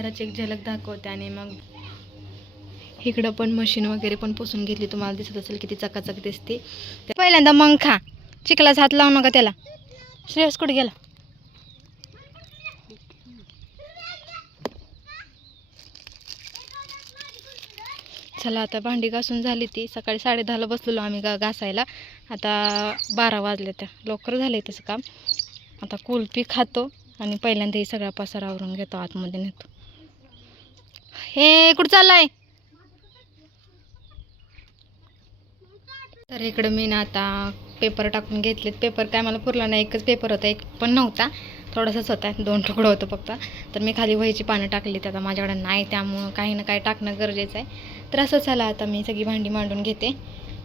घराची एक झलक दाखवते आणि मग इकडं पण मशीन वगैरे पण पुसून घेतली. तुम्हाला दिसत असेल किती चकाचक दिसते. पहिल्यांदा मग खा, चिखलाच हात लावू नका त्याला. श्रेयस कुठे गेला? चला आता भांडी घासून झाली ती. सकाळी 10:30ला बसलेलो आम्ही घासायला. आता 12 वाजले. त्या लवकर झाले तसं काम. आता कुल्फी खातो आणि पहिल्यांदा ही सगळा पसारा आवरून घेतो, आतमध्ये नेतो. हे कुठं चाललाय? तर इकडं मी ना आता पेपर टाकून घेतलेत. पेपर काय मला पुरला नाही, एकच पेपर होता, एक पण नव्हता, थोडासाच होता, 2 तुकडं होतं फक्त. तर मी खाली वहीची पानं टाकलीत. आता माझ्याकडे नाही, त्यामुळं काही ना काही टाकणं गरजेचं आहे. तर असं चला आता मी सगळी भांडी मांडून घेते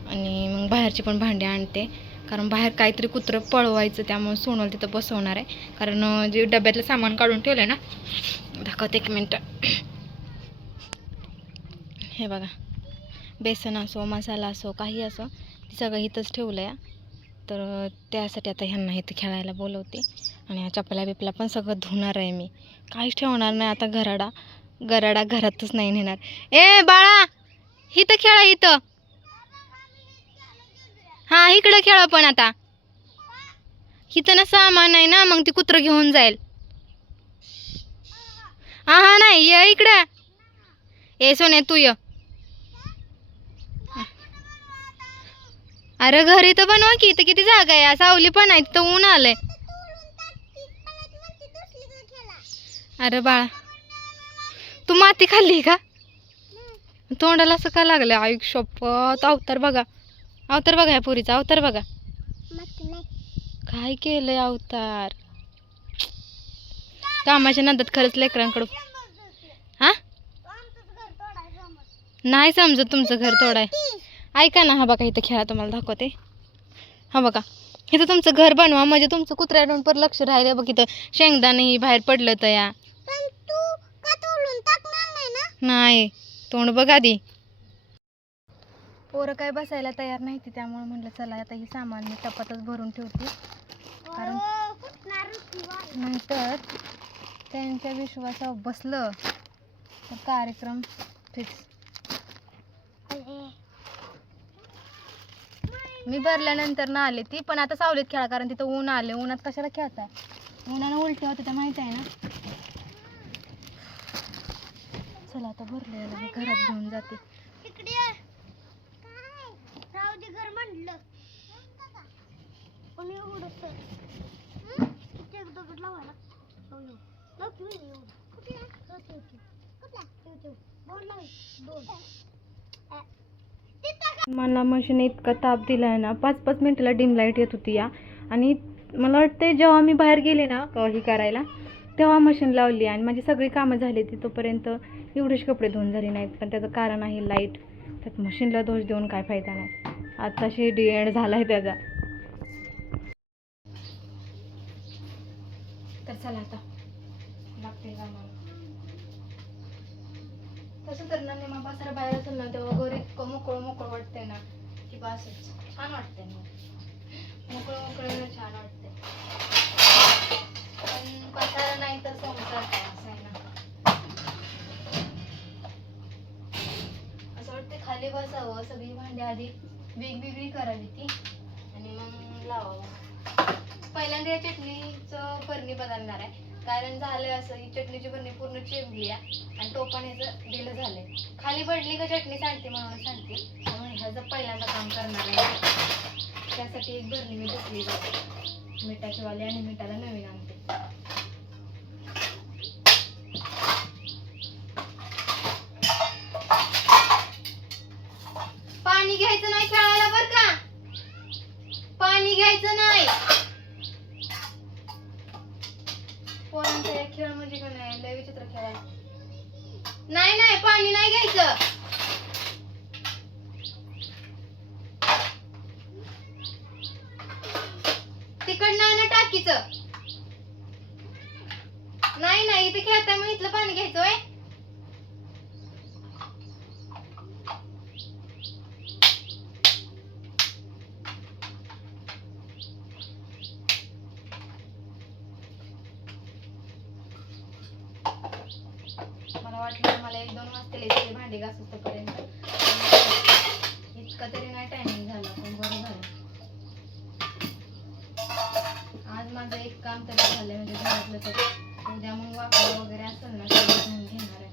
आणि मग बाहेरची पण भांडी आणते. कारण बाहेर काहीतरी कुत्रं पळवायचं, त्यामुळे सोनल तिथं बसवणार आहे. कारण जे डब्यातलं सामान काढून ठेवलं आहे ना, दाखवते एक मिनटं. हे बघा, बेसन असो, मसाला असो, काही असो, ते सगळं इथंच ठेवलं आहे. तर त्यासाठी आता ह्यांना इथं खेळायला बोलवते. आणि ह्या चपला बिपला पण सगळं धुणार आहे मी, काहीच ठेवणार नाही आता. गराडा घरातच नाही नेणार. ए बाळा, इथं खेळा, इथं. हां, इकडं खेळा, पण आता इथं ना सामान आहे ना, मग ती कुत्रं घेऊन जाईल. हा नाही, ये इकडं. ए सोने, तू ये. अरे घरी तर बनवा की, इथं किती जागा आहे, सावली पण आहे, तिथं ऊन आलंय. अरे बाळा, तू माती खाल्ली का? तोंडाला असं का लागलं? आई शपथ, अवतार बघा, अवतार बघा, या पुरीचा अवतार बघा. काय केलंय अवतार. कामाच्या नंतर खरंच लेकरांकडं. हा, नाही समजत तुमचं घर तोडाय. ऐका ना, हा बघा इथं खेळा, तुम्हाला दाखवते. हा बघा, इथं तुमचं घर बनवा, म्हणजे तुमचं कुत्र्याकडून पर लक्ष राहिलं. बघ इथं शेंगदाणे बाहेर पडलं तर या. नाही, तोंड बघ आधी. पोरं काय बसायला तयार नाही ती, त्यामुळे म्हटलं चला आता ही सामान मी टपातच भरून ठेवते. कारण नाहीतर त्यांच्या विश्वासावर बसलं तर कार्यक्रम फिक्स. मी भरल्यानंतर ना आले ती, पण आता सावलीत खेळा, कारण तिथं ऊन आले. उन्हात कशाला खेळता, उन्हानं उलटी होते, तर माहिती आहे ना. चला आता भरले, याला मी घरात घेऊन जाते. मला मशीन इतका ताप दिलाय ना, 5-5 मिनिटाला डिम लाईट येत होती या. आणि मला वाटते जेव्हा मी बाहेर गेले ना ही करायला, तेव्हा मशीन लावली आणि माझी सगळी कामं झाली ती. तोपर्यंत एवढेच कपडे धुवून झाली नाहीत. पण त्याचं कारण आहे लाईट. त्यात मशीनला दोष देऊन काय फायदा नाही. आताशी एंड झाला आहे त्याचा. तर चला आता लागते कामाला. तसं तर ना, मग बसायला बाहेर असेल ना, तेव्हा घरी इतकं मोकळं वाटते ना, की बसच छान वाटते. मग मोकळं छान वाटते. पण बसायला नाही तर संसार असं आहे ना. असं वाटते खाली बसावं, सगळी भांडी आधी वेगवेगळी करावी ती आणि मग लावावं. पहिल्यांदा या चटणीचं बरणी बदलणार आहे. कारण झालं असं, ही चटणीची बरणी पूर्ण चिरली आहे आणि टोपण ह्याचं दिलं झालंय. खाली पडली का चटणी सांगते म्हणून सांगते, त्यामुळे ह्याचं पहिल्यांदा काम करणार आहे. त्यासाठी एक बरणी मी घेतली जाते मिठाची वाली, आणि मिठाला नवीन आणते. पाणी घ्यायचं नाही खेळायला बरं का, पाणी घ्यायचं नाही. पोरांचा एक खेळ म्हणजे का नाही, लय विचित्र खेळ आहे. नाही, पाणी नाही घ्यायचं. तिकडनं ना टाकीचं. नाही, इथे खेळताय मग इथलं पाणी घ्यायचं होय. वाटलं मला 1-2 वाजतील इतके भांडी घासूपर्यंत. इतका तरी नाही टायमिंग झाला, पण बरं झालं. आज माझं एक काम तरी झालंय, म्हणजे घरातलं तर. उद्या मग वाकडं वगैरे असेल ना सगळं घेऊन घेणार आहे.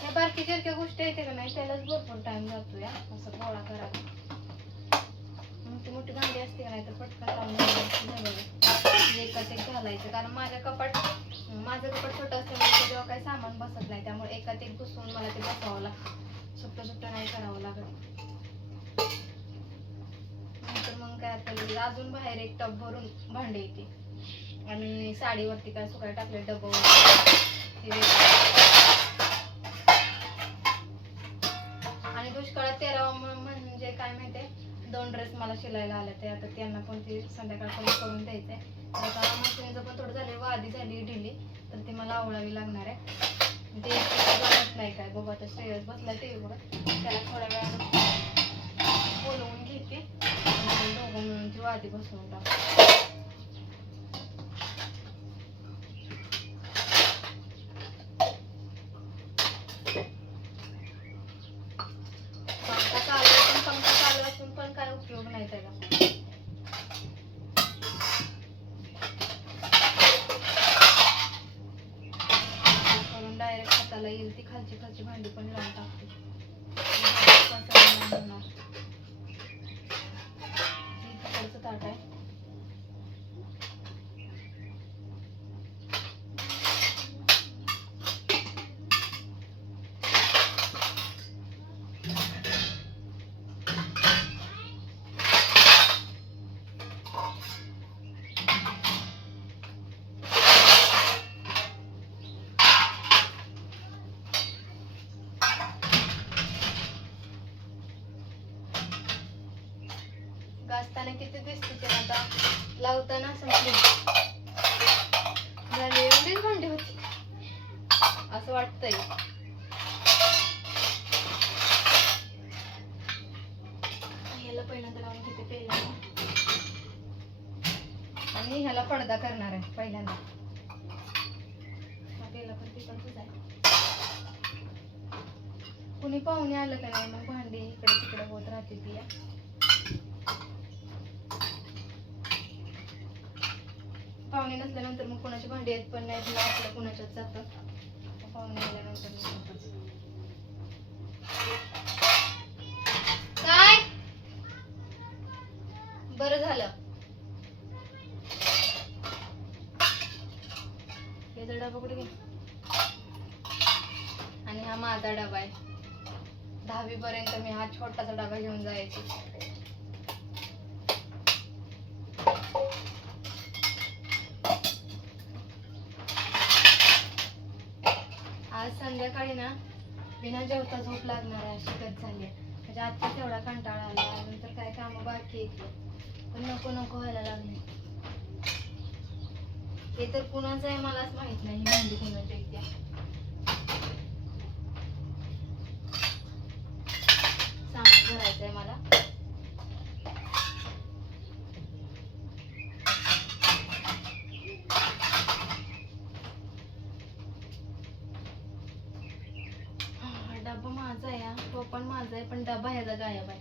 ह्या बारकी चिरक्या गोष्टी येते का नाही त्यालाच भरपूर टाइम जातो या असं गोळा करायला. मोठी मोठी भांडी असते का नाही तर पटकन लावून एकात एक घालायचं. कारण माझं कपाट छोटं असल्यामुळे जेव्हा काही सामान बसत नाही, त्यामुळे एकात एक घुसवून मला ते बसवावं लागतं. सुट्टं नाही करावं लागत. नंतर मग काय आता अजून बाहेर एक टब भरून भांडी येते. आणि साडीवरती काय सुकाय टाकले डबं आणि दुष्काळात 13 म्हणजे काय माहितीये, 2 ड्रेस मला शिलायला आले ते. आता त्यांना पण ते संध्याकाळपर्यंत करून द्यायचंय. आता मशीनचं पण थोडं झालं, वादी झाली ढिली, तर ती मला आवळावी लागणार आहे. ते जमत नाही काय बघू. आता श्रेयस बसला टीव्ही बघत, त्याला थोड्या वेळानं बोलवून घेते आणि दोघं मिळून ती वादी बसवून टाकते. पंखा चालू असून पण काय उपयोग नाही त्याला. करून डायरेक्ट हाताला येईल ती खालची भांडी पण लावून टाकते. तिकडचं ताट आहे. घासताना किती दिसते ते, आता लावताना संपली झाली. एवढीच भांडी होती असं वाटतंय. ह्याला पहिल्यांदा लावून घेते पहिला, आणि ह्याला पडदा करणार आहे पहिल्यांदा. पहिला पण तिकडचंच आहे. कुणी पाहुणे आलं का नाही मग भांडी इकडे तिकडे होत राहते ती. पाहुणे नसल्यानंतर मग कोणाची भांडी येत पण नाही, आपल्या कुणाच्याच जातं. पाहुणे आल्यानंतर काय बरं झालं. याचा डबा कुठे गेला? आणि हा माझा डबा आहे. 10वी पर्यंत मी हा छोटासा डबा घेऊन जायची. आज संध्याकाळी ना बिना जेवता झोप लागणार आहे अशी गत झाली आहे. म्हणजे आजचा तेवढा कंटाळा आला, नंतर काय कामं बाकी येते पण नको व्हायला लागले. हे तर कुणाचं आहे मलाच माहित नाही. भांडी कुणाच्या इथे सामान भरायचंय मला. डबा माझा आहे, तो पण माझा आहे, पण डबा ह्याचा गायब आहे.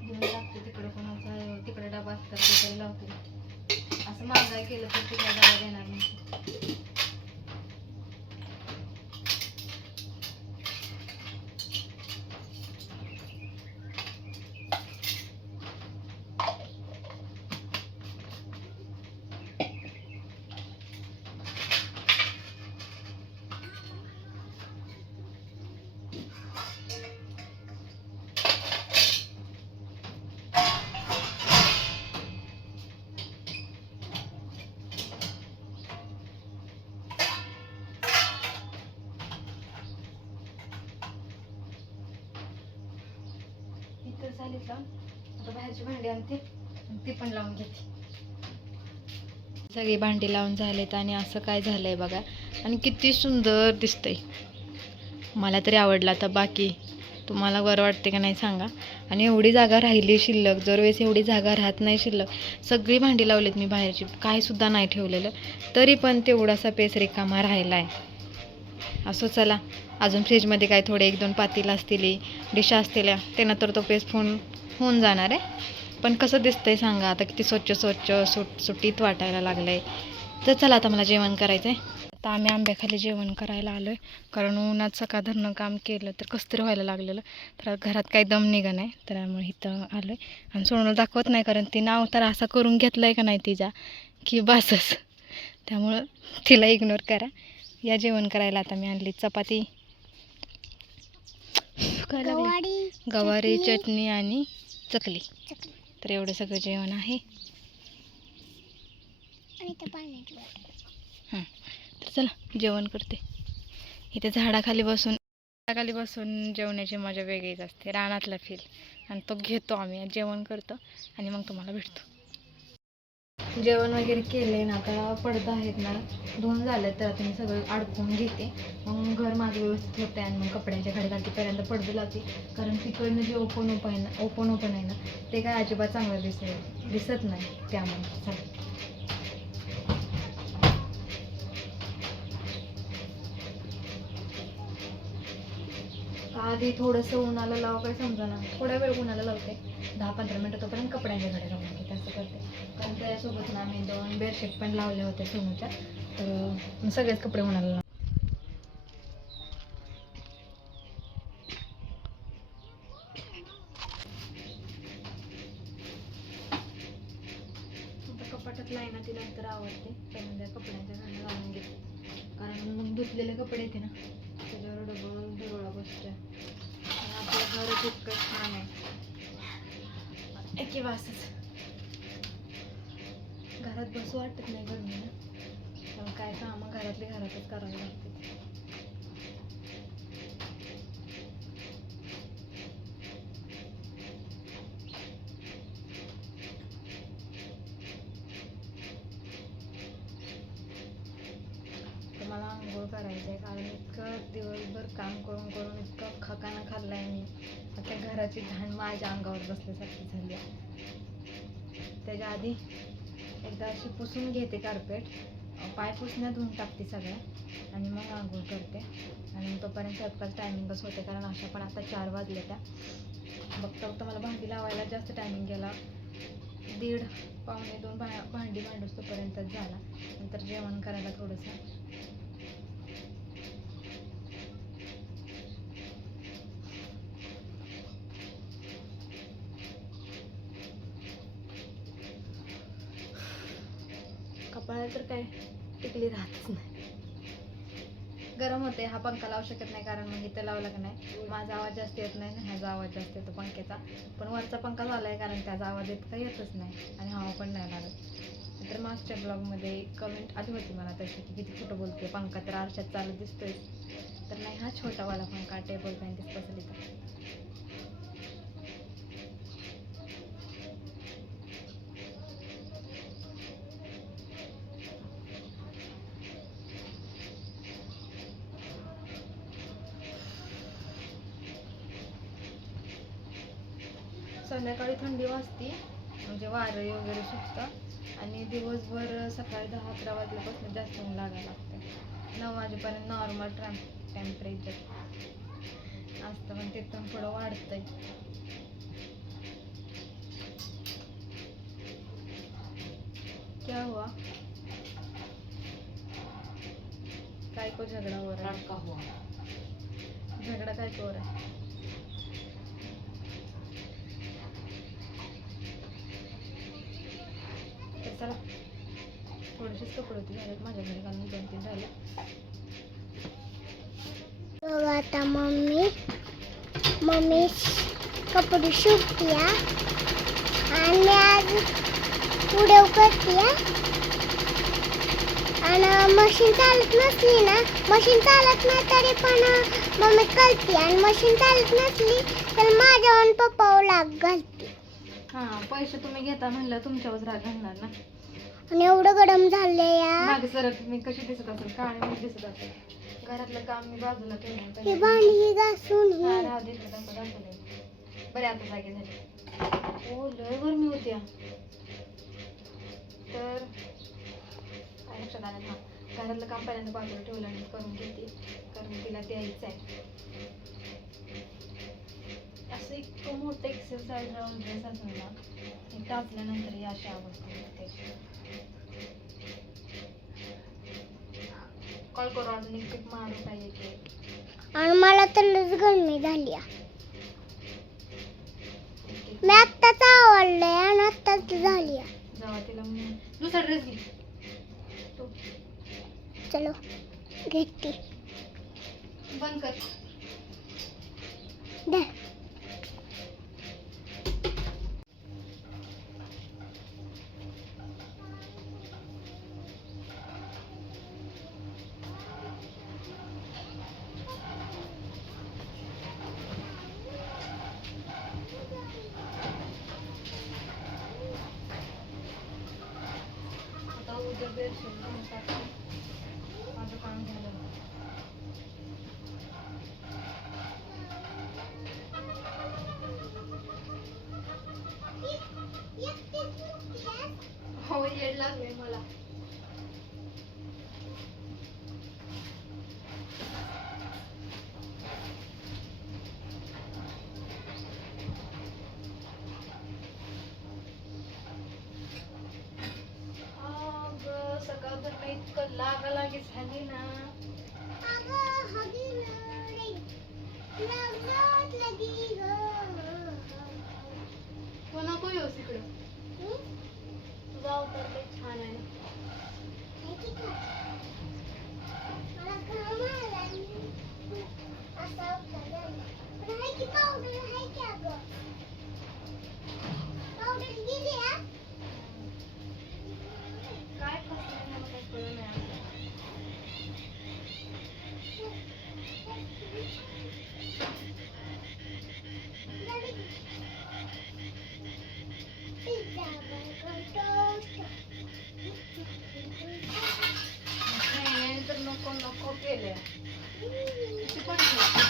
घेऊन लागते तिकडे, कोणाचा तिकडे डबा असतात तिकडे लावते. असं महागाई केलं तर तिकडे डबा देणार नाही. झालीत लावून, आता बाहेरची भांडी आणते ती पण लावून घेते. सगळी भांडी लावून झालेत आणि असं काय झालंय बघा. आणि किती सुंदर दिसतंय, मला तरी आवडलं. आता बाकी तुम्हाला बरं वाटते का नाही सांगा. आणि एवढी जागा राहिली शिल्लक, दरवेळेस एवढी जागा राहत नाही शिल्लक. सगळी भांडी लावलीत मी बाहेरची, काहीसुद्धा नाही ठेवलेलं, तरी पण तेवढासा पेस रिकामा राहिला आहे. असो चला, अजून फ्रीजमध्ये काय थोडे 1-2 पातेलं असतील, डिशा असतील, त्यांना तर तो पेस होऊन जाणार आहे. पण कसं दिसतंय सांगा आता, किती स्वच्छ स्वच्छ सुटीत वाटायला लागलं आहे. तर चला आता मला जेवण करायचं आहे. आता आम्ही आंब्याखाली जेवण करायला आलो आहे, कारण उन्हात सकाळ धरणं काम केलं तर कसं तरी व्हायला लागलेलं. तर घरात काही दम निघा नाही, त्यामुळे इथं आलो आहे. आणि सोनूला दाखवत नाही, कारण ती नाव तर असा करून घेतलं आहे का नाही तिच्या की बसच. त्यामुळं तिला इग्नोर करा. या जेवण करायला. आता मी आणली चपाती, गवारी चटणी आणि चकली. तर एवढं सगळं जेवण आहे. तर चला जेवण करते. इथे झाडाखाली बसून जेवणाची मजा वेगळीच असते, रानातला फील. आणि तो घेतो आम्ही, जेवण करतो आणि मग तुम्हाला भेटतो. जेवण वगैरे केले ना, आता पडदा आहेत ना धुवून झाले, तर आता मी सगळं अडकून घेते. मग घर माझं व्यवस्थित होते आणि मग कपड्यांच्या खाली घालते. पहिल्यांदा पडदे लावते, कारण तिकडनं जे ओपन आहे ना ते काय अजिबात चांगलं दिसत नाही. त्यामुळे आधी थोडंसं उन्हाला लाव, काय समजा ना, थोड्या वेळ उन्हाला लावते, 10-15 मिनटं, तोपर्यंत कपड्यांच्या घडी लावून घेते. असं करते, कारण त्याच्यासोबत ना मी 2 बेडशीट पण लावले होते सोनूच्या, तर सगळेच कपडे उन्हाला लावले. आता कपाटात लाईना ती नंतर आवडते, त्यामध्ये कपड्यांच्या घडी लावून घेते, कारण मग धुतलेले कपडे येते ना त्याच्यावर डबल धुरळा बसते. आपलं घर इतकं छान आहे की वासच, घरात बसू वाटत नाही गरमीनं. पण काय कामं घरातच करावी लागते. तर मला आंघोळ करायचं आहे, कारण इतकं दिवसभर काम करून इतकं खकानं खाल्लं आहे मी. आता घराची घाण माझ्या अंगावर बसल्यासारखी झाली आहे. त्याच्या आधी एकदा अशी पुसून घेते कार्पेट, पाय पुसण्या धुवून टाकते सगळ्या, आणि मग आंघोळ करते. आणि तोपर्यंत स्वयंपाक टायमिंगच होते, कारण अशा पण आता 4 वाजले. त्या बघता मला भांडी लावायला जास्त टायमिंग गेला, 1.5-2 भांडी मांडूस तोपर्यंतच झाला. नंतर जेवण करायला थोडंसं कपाळाला तर काय टिकली राहतच नाही, गरम होते. हा पंखा लावू शकत नाही, कारण मग इथं लावला का नाही माझा आवाज जास्त येत नाही ना, ह्याचा आवाज जास्त येतो पंख्याचा. पण वरचा पंखा झाला आहे, कारण त्याचा आवाज इतका येतच नाही आणि हवा पण नाही लागत. तर मागच्या ब्लॉगमध्ये कमेंट आली होती मला तशी, की किती खोटं बोलते, पंखा तर आरशात चालू दिसतोय. तर नाही, हा छोटावाला पंखा टेबल फॅन दिसत असेल इथं. संध्याकाळी थंडी वाजते, म्हणजे वारं वगैरे सुटतं, आणि दिवसभर सकाळी 10-11 वाजल्यापासून जास्त ऊन लागायला लागते. 9 वाजेपर्यंत नॉर्मल टेम्परेचर असतं, पण तिथून थोडं वाढतंय. क्या हुआ? काय को झगड़ा हो रहा है? झगड़ा काय को हो रहा है? तर चला, थोडेसेच कपडे होते, झालेत माझ्या घरी घालून 2-3 झाले. आता मम्मी कपडे शिवते आणि आज उडव करते. आणि मशीन चालत नसली ना, मशीन चालत नाही तरी पण मम्मी करते, आणि मशीन चालत नसली तर माझ्यावर पप्पावर लाग घालते. हां, पैसे तुम्ही घेता म्हणलं तुमच्यावर राग घालणार ना. आणि एवढं गरम झालंय या मागे सर, मी कशी दिसत असेल, काळे मी दिसत असेल. घरातलं काम मी बाजूला हे केलं. भांडी घासून हा, राहू दे इकडं, दाखवलंय. बरे आता जागे झाले. ओ लय गरमी होत्या. तर काय लक्षात आलं ना, घरातलं काम पहिल्यांदा बाजूला ठेवलं आणि करून घेते, कारण तिला द्यायचं आहे. असं एक मोठं एक्सरसाइज राहून ड्रेस असेल ना, हे टाचल्यानंतर ही अशी अवस्था होते. कॉल करू अजून एक पीक मारू पाहिजे. आणि मला तर लस गरमी झाली. मी आत्ताच आवडलंय आणि आत्ताच झाली. जेव्हा तिला दुसरा ड्रेस घे. चलो घेते. बंद कर. दे. आता उद्या बेडशीट घेऊन टाकते. माझं काम झालं. हो येड लागले मला. सकाळभर मी इतकं लागालागी झाली ना. तू नको येऊस इकडं. तुझा अवतार लय छान आहे. काय फसलं मला काही कळलं नाही. नाही तर नको नको केले. किती पडलं?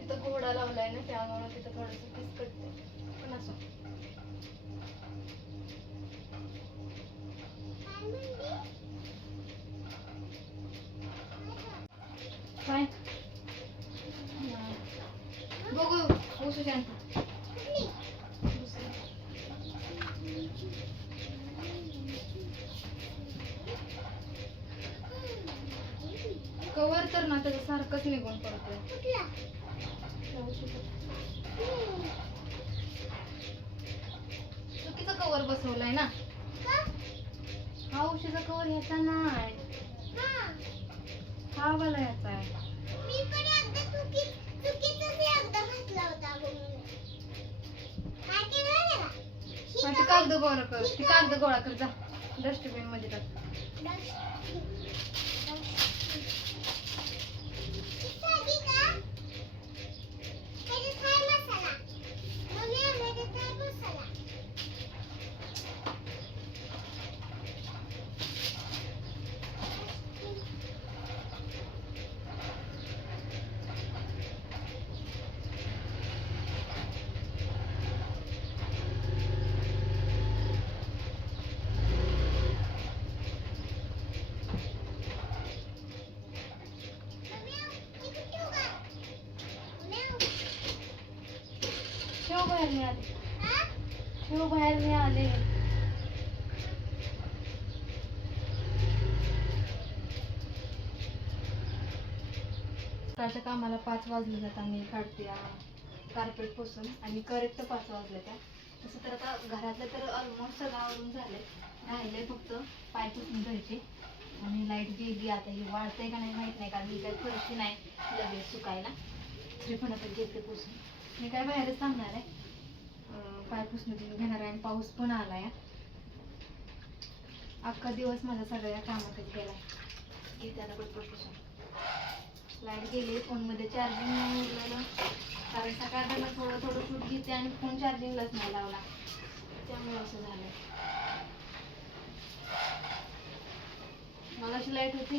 तिथं घोडा लावलाय ना, त्यामुळे तिथं थोडंसं फिसकटते. पण असं काय बघू उसू शांत. कवर तर ना त्याचं सारखंच निघून पडतोय. चुकीचा कवर बसवलाय ना. हा उशीचा कवर ह्याचा नाही, हा वाला ह्याचा आहे. ती कागद गोळा कर, ती कागद गोळा कर, जा डस्टबिन मध्ये टाक. बाहेर मी आले. ठेव बाहेर मी आले. सकाळच्या कामाला 5 वाजले जातात. मी काढते कार्पेट पुसून आणि करेक्ट 5 वाजले त्या. तसं तर आता घरातलं तर ऑलमोस्ट सगळं आवरून झालंय. राहिले फक्त पाय पुसून घ्यायचे. आणि लाईट गेली. आता ही वाळते का नाही माहित नाही, कारण मी काही फरशी नाही लगेच सुकायला. तरी पण आता घेते पुसून. मी काय बाहेरच थांबणार आहे. पाय पुसून घेणार आहे. आणि पाऊस पण आलाय. अख्खा दिवस माझा सगळ्या कामातच गेलाय. घेते आता पटपट पुसून. लाईट गेली. फोनमध्ये चार्जिंग नाही उरलेलं, कारण सकाळला थोडं थोडं फूट घेते आणि फोन चार्जिंगलाच नाही लावला, त्यामुळे असं झालं. मला अशी लाईट होती.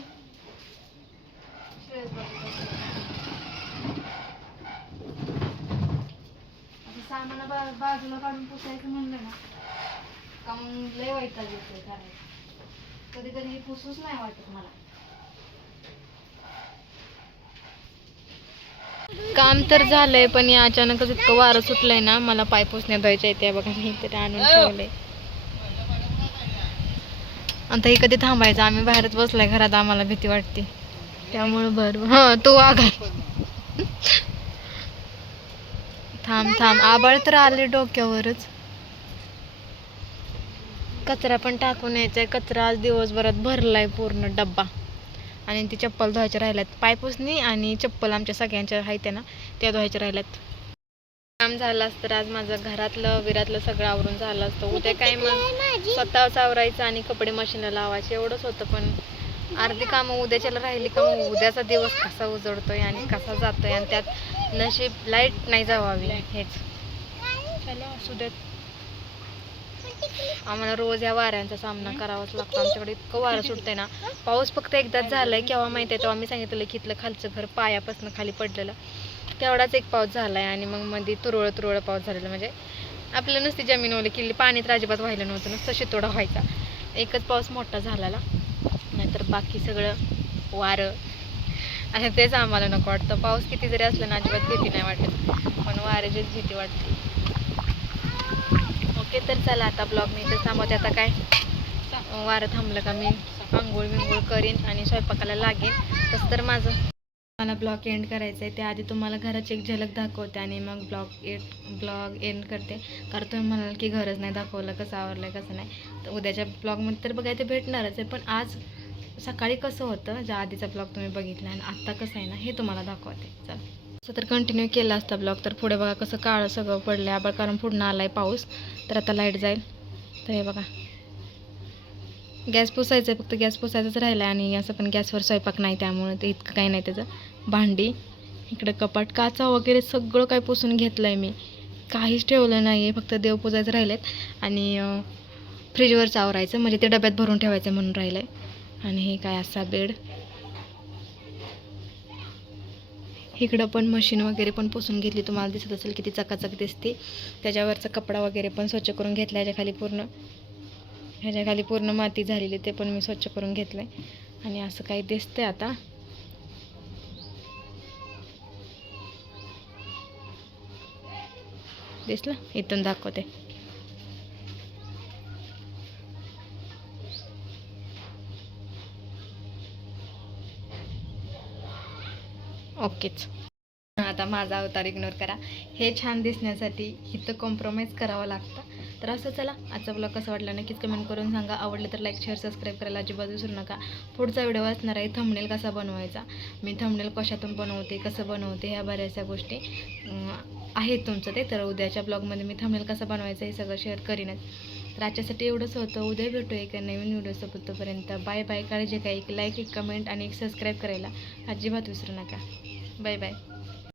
असं सामान बाजूला काढून पुसायचं म्हणलं ना का मग लय वैताग येतोय करायचं. कधी कधी पुसूच नाही वाटत मला. काम तर झालंय, पण या अचानकच इतकं वारं सुटलंय ना, मला पाय पुसण्यात द्यायच्या येते बघा. मी तरी आणून ठेवले. आता हे कधी थांबायचं? आम्ही बाहेरच बसलाय घरात, आम्हाला भीती वाटते त्यामुळं. बरं तो वाघा. थांब थांब, आबाळ तर आले डोक्यावरच. कचरा पण टाकून यायचाय. कचरा आज दिवसभरात भरलाय पूर्ण डब्बा. आणि ती चप्पल धुवायच्या राहिल्यात. पायपुसणी आणि चप्पल आमच्या सगळ्यांच्या आहेत ना, त्या धुवायच्या राहिल्यात. काम झालं असतं तर आज माझं घरातलं विरातलं सगळं आवरून झालं असतं. उद्या काय मग स्वतःच आवरायचं आणि कपडे मशीनला लावायचे, एवढंच होतं. पण अर्धी कामं उद्याच्याला राहिली का मग उद्याचा दिवस कसा उजळतोय आणि कसा जातोय. आणि त्यात नशीब लाईट नाही जावावी हेच. चला असू देत. आम्हाला रोज या वाऱ्यांचा सामना करावाच लागतो. आमच्याकडे इतकं वारं सुटतंय ना. पाऊस फक्त एकदाच झालाय, केव्हा माहिती आहे तेव्हा मी सांगितलं की इथलं खालचं घर पायापासून खाली पडलेलं, तेवढाच एक पाऊस झालाय. आणि मग मध्ये तुरळं पाऊस झालेला. म्हणजे आपलं नुसती जमीन ओली केली, पाणी तर अजिबात व्हायला नव्हतं, नुसतं शितोडा व्हायचा. एकच पाऊस मोठा झालेला, नाहीतर बाकी सगळं वारं. आणि तेच आम्हाला नको वाटतं. पाऊस किती जरी असला ना अजिबात भीती नाही वाटत, पण वाऱ्याचीच भीती वाटते. ओके, तर चला आता ब्लॉग मी इथं थांबवते. आता काय वारं थांबलं का मी आंघोळ विंघोळ करीन आणि स्वयंपाकाला लागेन. तसं तर मला ब्लॉग एंड करायचं आहे. त्याआधी तुम्हाला घराची एक झलक दाखवते आणि मग ब्लॉग एंड करते. कारण तुम्ही म्हणाल की घरच नाही दाखवलं, कसं आवरलं आहे कसं नाही. तर उद्याच्या ब्लॉगमध्ये तर बघायला भेटणारच आहे. पण आज सकाळी कसं होतं, ज्या आधीचा ब्लॉग तुम्ही बघितला आणि आत्ता कसं आहे ना, हे तुम्हाला दाखवते. चला, असं तर कंटिन्यू केला असता ब्लॉग, तर पुढे बघा कसं काळं सगळं पडलं आहे. कारण पुढं आला आहे पाऊस. तर आता लाईट जाईल. तर हे बघा, गॅस पुसायचं आहे, फक्त गॅस पुसायचंच राहिलं आहे. आणि असं पण गॅसवर स्वयंपाक नाही, त्यामुळे ते इतकं काही नाही त्याचं. भांडी इकडं, कपाट, काचा वगैरे सगळं काय पुसून घेतलं आहे मी. काहीच ठेवलं नाही आहे, फक्त देव पुजायचं राहिलेत. आणि फ्रीजवरच आवरायचं, म्हणजे ते डब्यात भरून ठेवायचं म्हणून राहिलं आहे. आणि हे काय असा बेड. इकडं पण मशीन वगैरे पण पुसून घेतली. तुम्हाला दिसत असेल किती चकाचक दिसते. त्याच्यावरचा कपडा वगैरे पण स्वच्छ करून घेतला. ह्याच्या खाली पूर्ण माती झालेली, ते पण मी स्वच्छ करून घेतलं आहे. आणि असं काही दिसतंय आता. दिसलं? इथून दाखवते. ओकेच. आता माझा अवतार इग्नोर करा. हे छान दिसण्यासाठी इथं कॉम्प्रोमाइज करावं लागतं. तर असं चला, आजचा ब्लॉग कसा वाटला नक्कीच कमेंट करून सांगा. आवडलं तर लाईक, शेअर, सबस्क्राईब करायला अजिबात विसरू नका. पुढचा व्हिडिओ असणार आहे थंबनेल कसा बनवायचा. मी थंबनेल कशातून बनवते, कसं बनवते, ह्या बऱ्याचशा गोष्टी आहेत तुमचं ते. तर उद्याच्या ब्लॉगमध्ये मी थंबनेल कसं बनवायचं हे सगळं शेअर करीनच. तर आजच्यासाठी एवढंच होतं. उद्या भेटू एका नवीन व्हिडिओसोबत. तोपर्यंत बाय बाय. काळजी घ्या. एक लाईक, एक कमेंट आणि एक सबस्क्राईब करायला अजिबात विसरू नका. Bye bye.